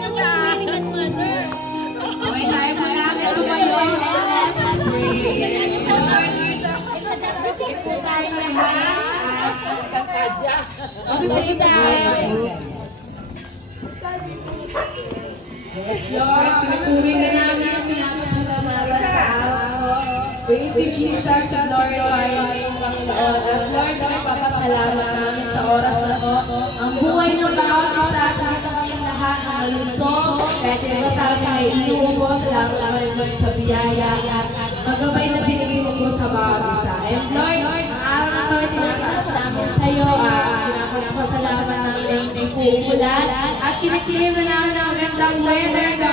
Okay, tayo marami tumayo. Let's pray. Ito tayo lahat. Okay, tayo. Yes, Lord, pinatuloy na namin ang pinapasalamat sa araw. Praise you, Jesus, and glorify you, Panginoon. At Lord, nagpapasalamat namin sa oras na to. Ang buhay ng bawat isa at dito kami lahat na malusog. Kahit pinagkasama ay inuubo, salamat naman Lord sa biyaya at magabay na binigay mo po sa bawat isa. And Lord, ang araw na to ay tinataas namin sa iyo. Pinapasalamat namin ng uulan at kinikilim na namin ang magandang weather.